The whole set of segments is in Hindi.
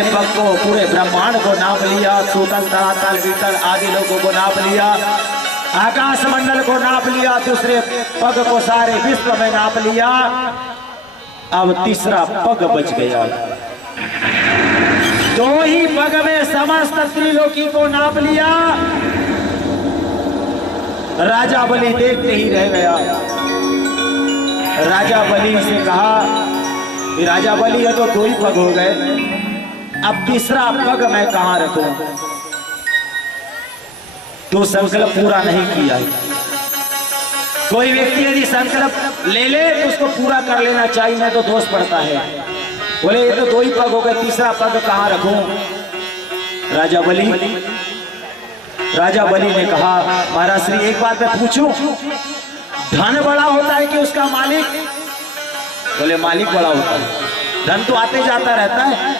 पहले पग को पूरे ब्रह्मांड को नाप लिया, सूतल तलातल बीतल आदि लोगों को नाप लिया, आकाश मंडल को नाप लिया, दूसरे पग को सारे विश्व में नाप लिया। अब तीसरा पग बच गया। दो ही पग में समस्त त्रिलोकी को नाप लिया। राजा बलि देखते ही रह गया। राजा बलि से कहा कि राजा बलि है तो दो ही पग हो गए, अब तीसरा पग मैं कहां रखूं? तो संकल्प पूरा नहीं किया है। कोई व्यक्ति यदि संकल्प ले ले तो उसको पूरा कर लेना चाहिए, नहीं तो दोष पड़ता है। बोले ये तो दो ही पग हो गए, तीसरा पग कहां रखूं? राजा बलि ने कहा महाराज श्री एक बात मैं पूछूं, धन बड़ा होता है कि उसका मालिक? बोले मालिक बड़ा होता है, धन तो आते जाता रहता है।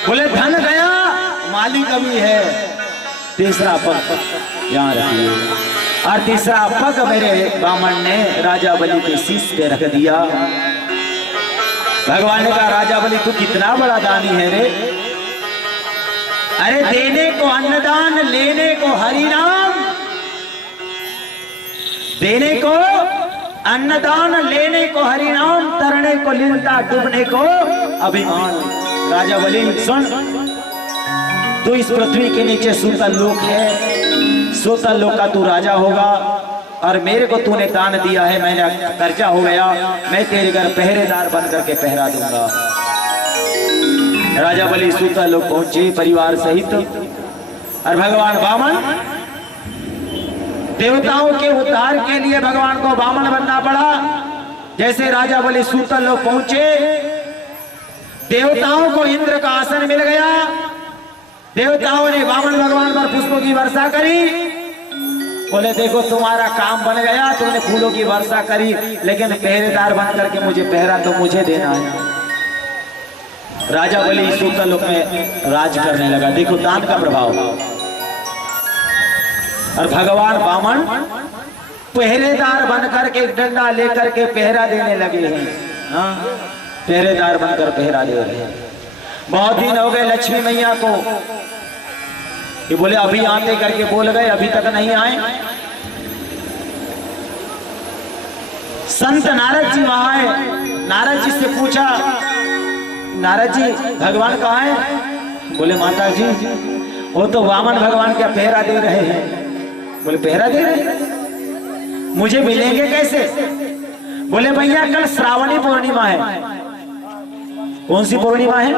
बोले धन गया मालिक अभी है, तीसरा पग यहाँ रखिए। और तीसरा पग मेरे बामन ने राजा बलि के शीश पे रख दिया। भगवान ने कहा राजा बलि तू कितना बड़ा दानी है रे, अरे देने को अन्नदान, लेने को हरिनाम, देने को अन्नदान, लेने को हरिनाम, तरने को लीलता, डूबने को अभिमान। राजा बलि सुन, तू इस पृथ्वी के नीचे सूतल लोक है, सूतल लोक का तू राजा होगा, और मेरे को तूने दान दिया है, मैंने कर्जा हो गया, मैं तेरे घर पहरेदार बन करके पहरा दूंगा। राजा बलि सूतल लोक पहुंचे परिवार सहित, और भगवान वामन, देवताओं के उद्धार के लिए भगवान को वामन बनना पड़ा। जैसे राजा बलि सूतल लोक पहुंचे, देवताओं को इंद्र का आसन मिल गया। देवताओं ने वामन भगवान पर पुष्पों की वर्षा करी। बोले देखो तुम्हारा काम बन गया, तुमने फूलों की वर्षा करी, लेकिन पहरेदार बन करके मुझे पहरा तो मुझे देना है। राजा बलि सूतल लोक में राज करने लगा। देखो दान का प्रभाव। और भगवान वामन पहरेदार बनकर के डंडा लेकर के पहरा देने लगे हैं। हाँ, पहरेदार बनकर पहरा दे रहे हैं। बहुत दिन हो गए लक्ष्मी मैया को, ये बोले अभी आते करके बोल गए, अभी तक नहीं आए। संत नारद जी वहां आए। नारद जी से पूछा नारद जी भगवान कहाँ है? बोले माता जी वो तो वामन भगवान क्या पहरा दे रहे हैं। बोले पहरा दे रहे हैं, मुझे मिलेंगे कैसे? बोले भैया कल श्रावणी पूर्णिमा है। कौन सी पूर्णिमा है?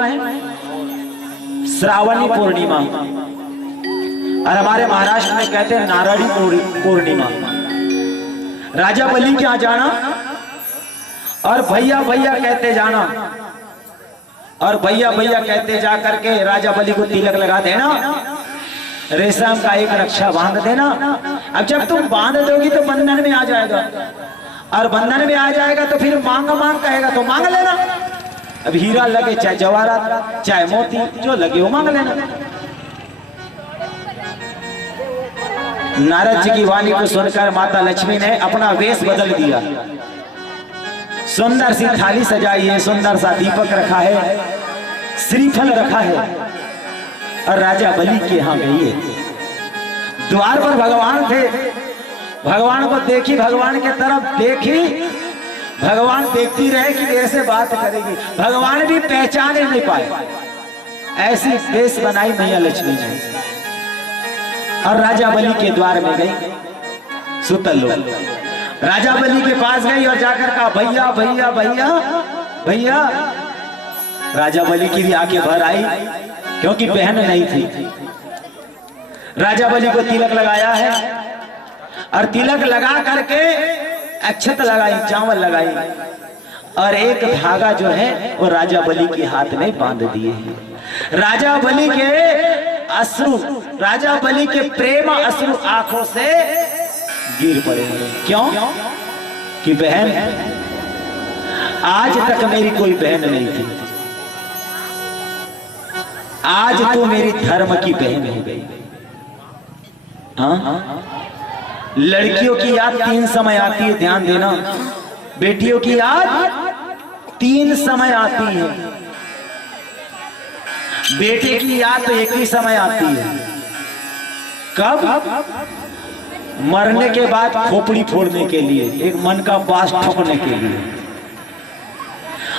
श्रावणी पूर्णिमा। और हमारे महाराष्ट्र में कहते हैं नारड़ी पूर्णिमा। राजा बलि के यहाँ जाना और भैया भैया कहते जाना, और भैया भैया कहते जा करके राजा बलि को तिलक लगा देना, रेशम का एक रक्षा बांध देना। अब जब तुम बांध दोगी तो बंधन में आ जाएगा, और बंधन में आ जाएगा तो फिर मांग मांग कहेगा तो मांग लेना। अब हीरा लगे चाहे जवाहरात चाहे मोती, जो लगे वो मांग लेना। नारद जी की वाणी को सुनकर माता लक्ष्मी ने अपना वेश बदल दिया। सुंदर सी थाली सजाई है, सुंदर सा दीपक रखा है, श्रीफल रखा है, और राजा बलि के यहाँ गई है। द्वार पर भगवान थे। भगवान को देखी, भगवान के तरफ देखी, भगवान देखती रहे कि मेरे से बात करेगी। भगवान भी पहचाने नहीं पाए, ऐसी वेश बनाई मैया लक्ष्मी जी। और राजा बलि के द्वार में गई सूतल लोक। राजा बलि के पास गई और जाकर कहा भैया भैया भैया भैया। राजा बलि की भी आंखें भर आई, क्योंकि बहन नहीं थी। राजा बलि को तिलक लगाया है, और तिलक लगा करके अक्षत लगाई, चावल लगाई, और एक धागा जो है वो राजा बलि के हाथ में बांध दिए। राजा बलि के अश्रु, राजा बलि के प्रेम अश्रु आंखों से गिर पड़े। क्यों? कि बहन, आज तक मेरी कोई बहन नहीं थी, आज तो मेरी धर्म की बहन हो गई। हाँ, लड़कियों की याद 3 समय आती है, ध्यान देना। बेटियों की याद 3 समय आती है। बेटे की याद तो एक ही समय आती है, कब? मरने के बाद खोपड़ी फोड़ने के लिए, एक मन का बास ठोकने के लिए।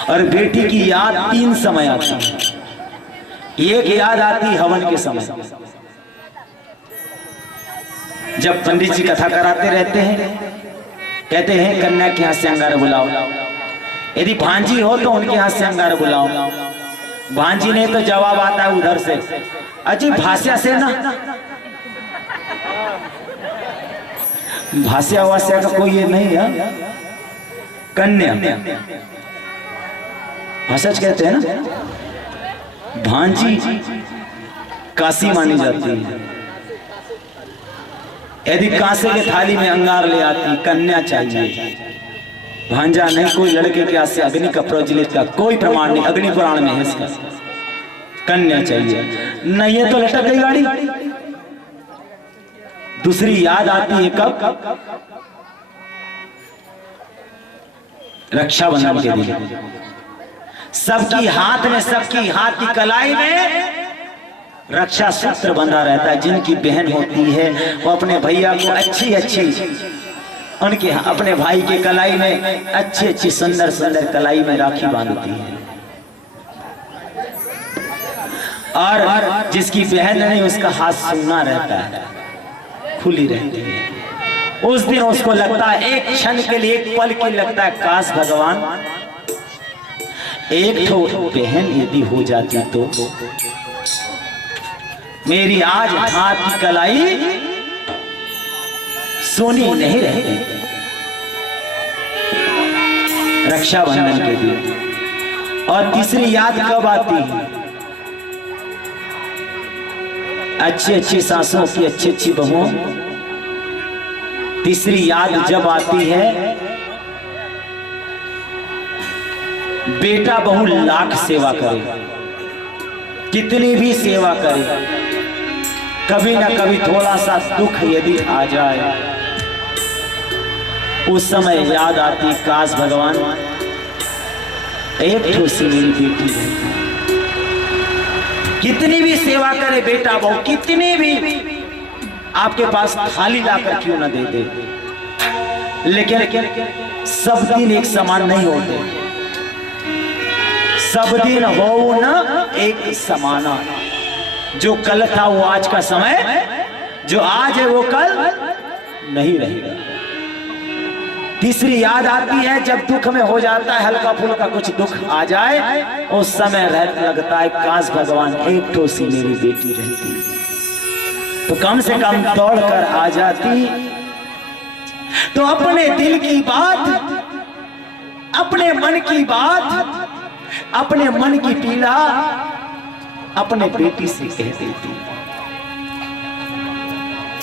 और बेटी की याद 3 समय आती है। एक याद आती हवन के समय, जब पंडित जी कथा कराते रहते हैं, कहते हैं कन्या के हाथ से अंगार बुलाओ, यदि भांजी हो तो उनके हाथ से अंगार बुलाओ। भांजी ने तो जवाब आता है उधर से, अजी भाष्या से ना, भाष्या वास्या का कोई ये नहीं है, कन्या भाषा कहते हैं ना। भांजी काशी मानी जाती है, यदि कांसे के थाली में अंगार ले आती, कन्या चाहिए, भांजा नहीं। कोई लड़के के हाथ से अग्नि का प्रज्वलित का कोई प्रमाण नहीं, अग्नि पुराण में है इसका, कन्या चाहिए। नहीं है तो लटक गई गाड़ी। दूसरी याद आती है कब? रक्षाबंधन के दिन सबकी हाथ में, सबकी हाथ की कलाई में रक्षा सूत्र बंधा रहता है। जिनकी बहन होती है वो अपने भैया को अच्छी अच्छी, उनके अपने भाई के कलाई में अच्छी अच्छी सुंदर सुंदर कलाई में राखी बांधती है। और जिसकी बहन नहीं उसका हाथ सूना रहता है, खुली रहती है। उस दिन उसको लगता है, एक क्षण के लिए, एक पल के लिए लगता है, काश भगवान एक तो बहन यदि हो जाती तो मेरी आज हाथ की कलाई सोनी नहीं रहती। रक्षाबंधन के दिन। और तीसरी याद कब आती है? अच्छी अच्छी सासों की, अच्छी अच्छी बहुओं। तीसरी याद जब आती है, बेटा बहू लाख सेवा करे, कितनी भी सेवा करे, कभी ना कभी थोड़ा सा दुख यदि आ जाए, उस समय याद आती, काश भगवान एक ठो सी मेरी बेटी है। कितनी भी सेवा करे बेटा बहू, कितनी भी आपके पास थाली लाकर क्यों ना दे दे, लेकिन सब दिन एक समान नहीं होते। सब दिन हो ना एक समाना। जो कल था वो आज का समय, जो आज है वो कल नहीं रहेगा। तीसरी याद आती है जब दुख में हो जाता है, हल्का फुल्का कुछ दुख आ जाए, उस समय लगता है काश भगवान एक ठो सी मेरी बेटी रहती तो कम से कम दौड़ कर आ जाती, तो अपने दिल की बात, अपने मन की बात, अपने मन की पीड़ा अपने बेटी से कह देती।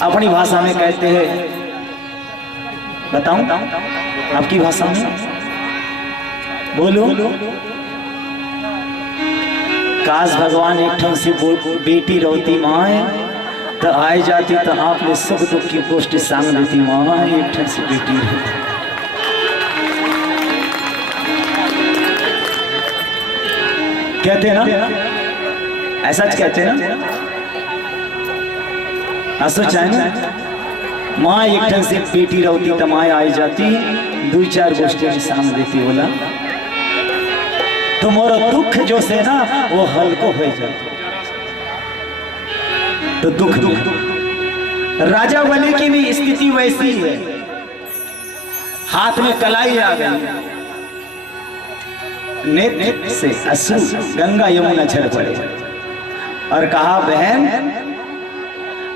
अपनी भाषा में कहते हैं, बताऊं आपकी भाषा में, बोलो। काश भगवान एक ठन से बेटी रोती माए तो आए जाती, तो आपने सुख दुख की गोष्ठ सांग देती, माँ एक ठन से बेटी रहती। कहते ना, ऐसा कहते ना, सोचाए ना, माँ एक ठन से बेटी रोती तो माँ आई जाती, 2-4 गोष्ठियों की सांग देती, बोला तुम्हारा दुख जो से ना वो हल्को हो जाता। तो दुख राजा बलि की भी स्थिति वैसी है, हाथ में कलाई आ गई, नेत्र से अश्रु गंगा यमुना झड़ पड़े और कहा, बहन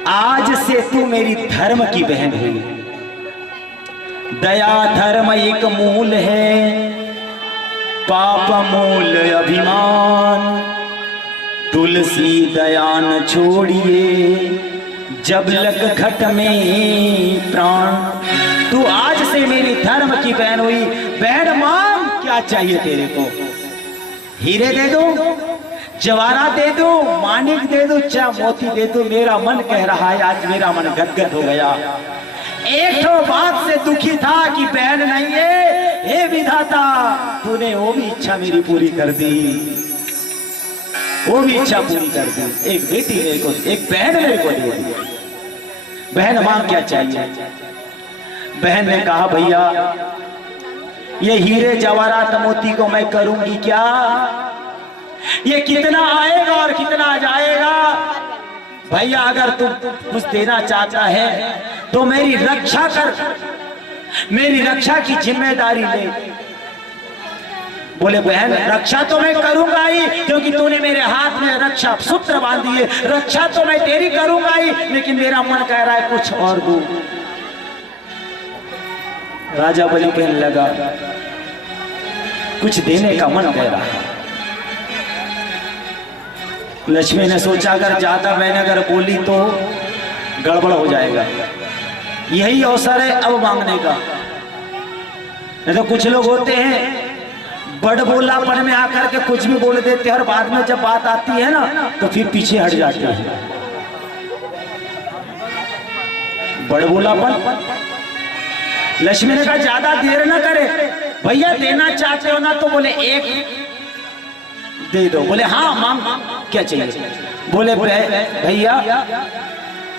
आज से तू मेरी धर्म की बहन हुई। दया धर्म एक मूल है, पाप मूल अभिमान, तुलसी दया न छोड़िए, जब लग घट में प्राण। तू आज से मेरी धर्म की बहन हुई। बहन मांग, क्या चाहिए तेरे को? हीरे दे दो, जवारा दे दो, मानिक दे दो, चाहे मोती दे दो। मेरा मन कह रहा है, आज मेरा मन गदगद हो गया। एक तो बात से दुखी था कि बहन नहीं है, हे विधाता तूने वो भी इच्छा मेरी पूरी कर दी। वो भी इच्छा पूरी कर दी। एक बेटी मेरे को, एक बहन मेरे को दे दी। बहन मां क्या चाहिए? बहन ने कहा भैया ये हीरे जवाहरात मोती को मैं करूंगी क्या? ये कितना आएगा और कितना जाएगा? भैया अगर तू कुछ देना चाहता है तो मेरी रक्षा कर, मेरी रक्षा की जिम्मेदारी ले। बोले बहन रक्षा तो मैं करूंगा ही, क्योंकि तूने मेरे हाथ में रक्षा सूत्र बांध दिए, रक्षा तो मैं तेरी करूंगा ही, लेकिन मेरा मन कह रहा है कुछ और दूं। राजा बलि कहने लगा कुछ देने का मन कह रहा है। लक्ष्मी ने सोचा अगर ज्यादा मैंने अगर बोली तो गड़बड़ हो जाएगा, यही अवसर है अब मांगने का। नहीं तो कुछ लोग होते हैं बड़ बोलापन में आकर के कुछ भी बोल देते हैं और बाद में जब बात आती है ना तो फिर पीछे हट जाते हैं। बड़ बोलापन। लक्ष्मी ने कहा ज्यादा देर ना करे, भैया देना चाहते हो ना तो बोले एक दे दो। बोले हाँ मांग क्या चाहिए? बोले भैया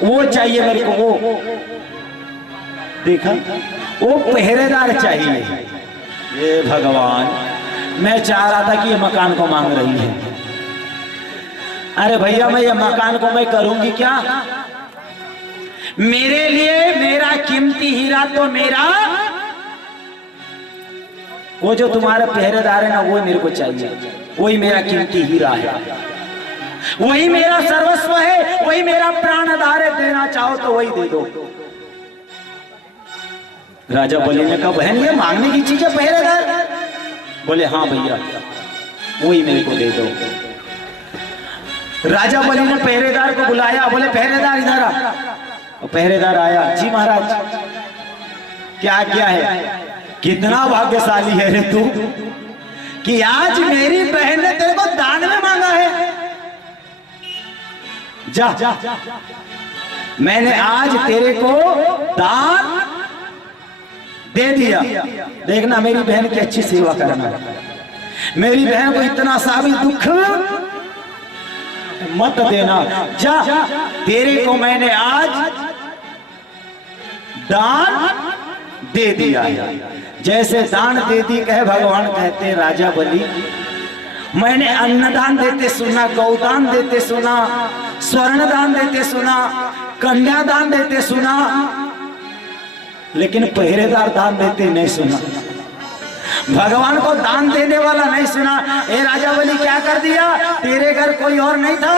वो चाहिए मेरे को, वो देखा वो पहरेदार चाहिए। ये भगवान मैं चाह रहा था कि ये मकान को मांग रही है। अरे भैया मैं ये मकान को मैं करूंगी क्या? मेरे लिए मेरा कीमती हीरा तो मेरा, वो जो तुम्हारा पहरेदार है ना वो मेरे को चाहिए, वही मेरा कीमती हीरा है, वही मेरा सर्वस्व है, वही मेरा प्राण आधार है। देना चाहो तो वही दे दो। राजा बलि ने कहा बहन ये मांगने की चीज है पहरेदार? बोले हाँ भैया वही मेरे को दे दो। राजा बलि ने पहरेदार को बुलाया। बोले पहरेदार इधर आ। पहरेदार आया। जी महाराज क्या क्या है? कितना भाग्यशाली है रे तू कि आज मेरी बहन ने तेरे को दान में मांगा है। जा मैंने आज तेरे को दान दे दिया। देखना मेरी बहन की अच्छी सेवा करना। मेरी बहन को इतना सा भी दुख मत देना। जा तेरे को मैंने आज दान दे दिया है। जैसे दान दे दी कहे भगवान कहते राजा बलि मैंने अन्नदान देते सुना, गौदान देते सुना, स्वर्ण दान देते सुना, कन्यादान देते सुना, लेकिन पहरेदार दान देते नहीं सुना। भगवान को दान देने वाला नहीं सुना। ए राजा बलि क्या कर दिया? तेरे घर कोई और नहीं था,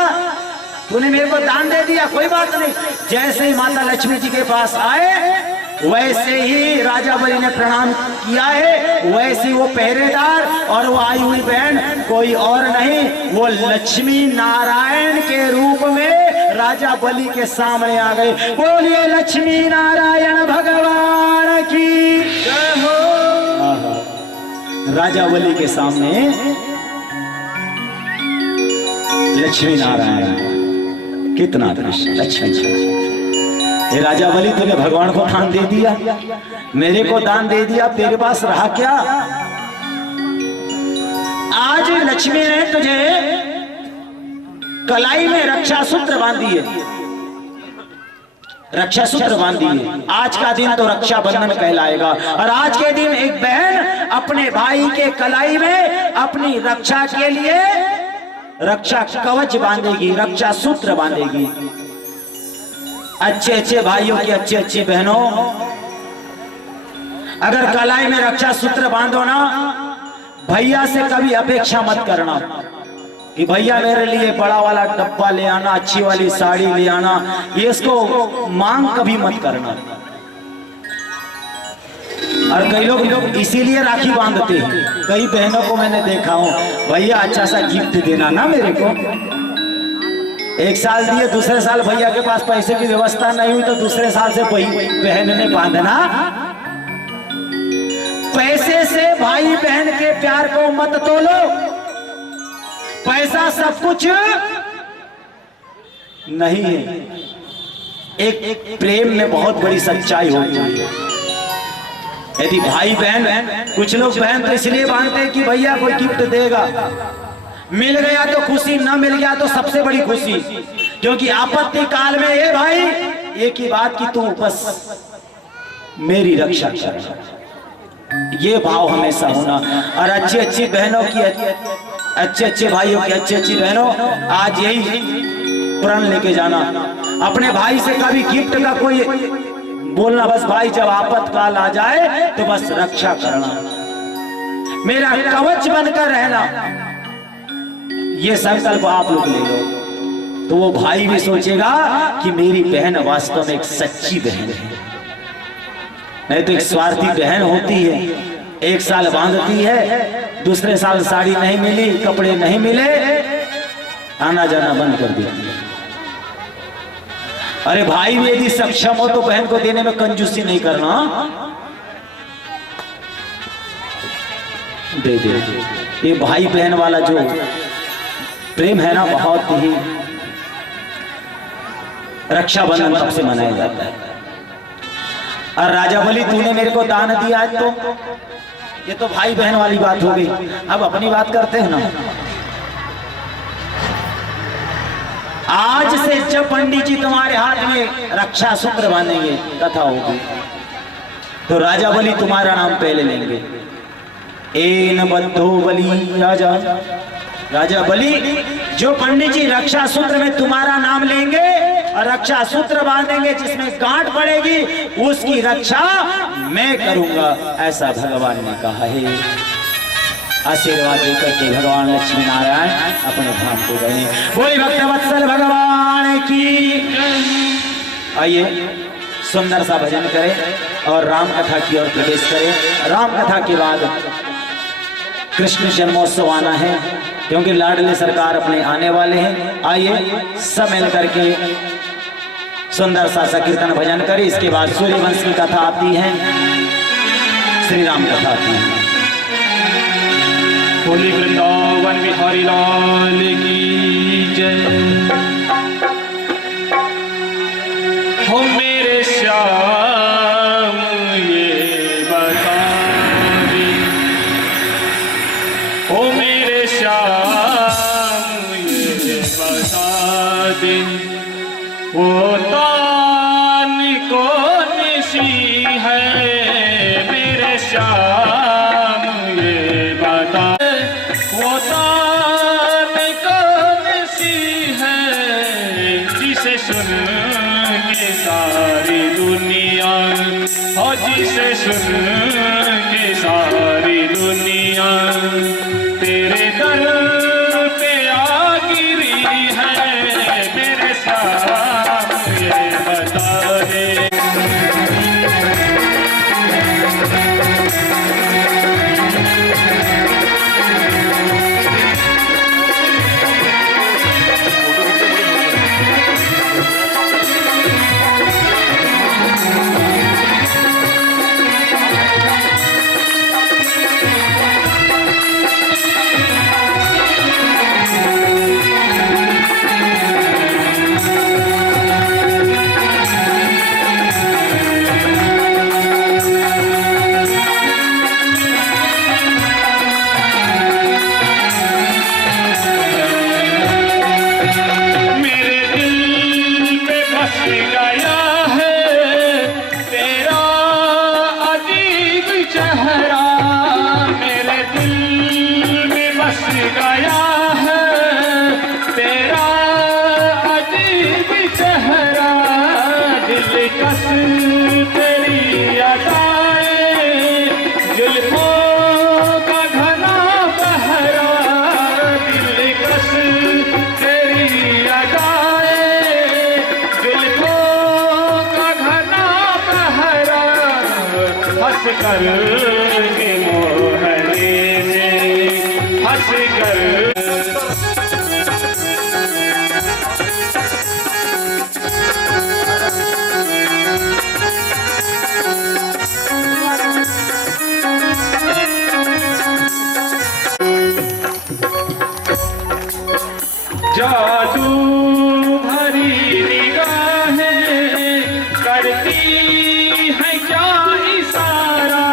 तूने मेरे को दान दे दिया, कोई बात नहीं। जैसे ही माता लक्ष्मी जी के पास आए वैसे ही राजा बलि ने प्रणाम किया है, वैसे वो पहरेदार और वो आई हुई बहन कोई और नहीं, वो लक्ष्मी नारायण के रूप में राजा बलि के सामने आ गए। बोलिए लक्ष्मी नारायण भगवान की जय हो। राजा बलि के सामने लक्ष्मी नारायण, कितना दृश्य। लक्ष्मी ये राजा बलि तूने भगवान को दान दे दिया, मेरे को दान दे दिया, तेरे पास रहा क्या? आज लक्ष्मी ने तुझे कलाई में रक्षा सूत्र बांध दिए, रक्षा सूत्र बांध दिए। आज का दिन तो रक्षा बंधन कहलाएगा। और आज के दिन एक बहन अपने भाई के कलाई में अपनी रक्षा के लिए रक्षा कवच बांधेगी, रक्षा सूत्र बांधेगी। अच्छे अच्छे भाइयों की अच्छी अच्छी बहनों, अगर कलाई में रक्षा सूत्र बांधो ना, भैया से कभी अपेक्षा मत करना कि भैया मेरे लिए बड़ा वाला डब्बा ले आना, अच्छी वाली साड़ी ले आना, ये इसको मांग कभी मत करना। और कई लोग इसीलिए राखी बांधते हैं। कई बहनों को मैंने देखा हूं, भैया अच्छा सा गिफ्ट देना ना मेरे को। एक साल दिए, दूसरे साल भैया के पास पैसे की व्यवस्था नहीं हुई तो दूसरे साल से बहन ने बांधना। पैसे से भाई बहन के प्यार को मत तोलो। पैसा सब कुछ नहीं है। एक प्रेम में बहुत बड़ी सच्चाई होती है। यदि भाई बहन, कुछ लोग बहन तो इसलिए बांधते हैं कि भैया कोई गिफ्ट देगा, मिल गया तो खुशी, न मिल गया तो सबसे बड़ी खुशी, क्योंकि आपत्ति काल में ये भाई एक ही बात की तू बस मेरी रक्षा कर, ये भाव हमेशा होना। और अच्छी अच्छी बहनों की, अच्छे अच्छे भाइयों की, अच्छी अच्छी बहनों, आज यही प्रण लेके जाना अपने भाई से। कभी गिफ्ट का कोई बोलना, बस भाई जब आपातकाल आ जाए तो बस रक्षा करना, मेरा कवच बनकर रहना, ये संकल्प आप लोग ले लो, तो वो भाई भी सोचेगा कि मेरी बहन वास्तव में एक सच्ची बहन है। नहीं तो एक स्वार्थी बहन होती है, एक साल बांधती है, दूसरे साल साड़ी नहीं मिली, कपड़े नहीं मिले, आना जाना बंद कर देती है। अरे भाई भी यदि सक्षम हो तो बहन को देने में कंजूसी नहीं करना, दे दे। ये भाई बहन वाला जो प्रेम है ना, बहुत ही रक्षाबंधन तब से मनाया जाता है। और राजा बलि तूने मेरे को दान दिया आज, तो ये तो भाई बहन वाली बात हो गई। अब अपनी बात करते हैं ना। आज से जब पंडित जी तुम्हारे हाथ में रक्षा सूत्र बांधेंगे, कथा होगी, तो राजा बलि तुम्हारा नाम पहले लेंगे। एन बद्धो बलि राजा, राजा बलि जो पंडित जी रक्षा सूत्र में तुम्हारा नाम लेंगे और रक्षा सूत्र बांधेंगे जिसमें गांठ पड़ेगी, उसकी रक्षा मैं करूंगा, ऐसा भगवान ने कहा है। आशीर्वाद देकर के भगवान लक्ष्मी नारायण अपने धाम को गए। बोली भक्तवत्सल भगवान की। आइए सुंदर सा भजन करें और राम कथा की ओर प्रवेश करें। राम कथा के बाद कृष्ण जन्मोत्सव आना है, क्योंकि लाडले सरकार अपने आने वाले हैं। आइए सब मिल करके सुंदर सा संकीर्तन भजन करें। इसके बाद सूर्यवंश की कथा आती है, श्री राम कथा आती है। बोली वृंदावन बिहारी लाल की जय। हो मेरे श्याम ये बता दे, हो मेरे श्याम ये बता दे, वो तान कौन सी है मेरे श्याम ये बता, वो तान कौन सी है जिसे सुन के सारी दुनिया, और जिसे सुन के सारी दुनिया तेरे दर पे आ गिरी है मेरे साथ ये बता दे। हंस कर के मोहरे से हंस कर जादू भरी निगाहें करती है क्या इशारा,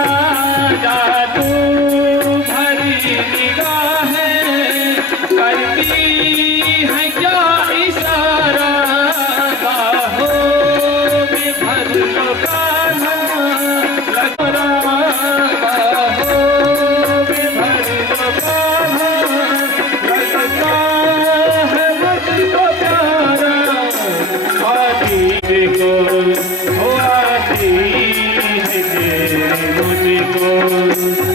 को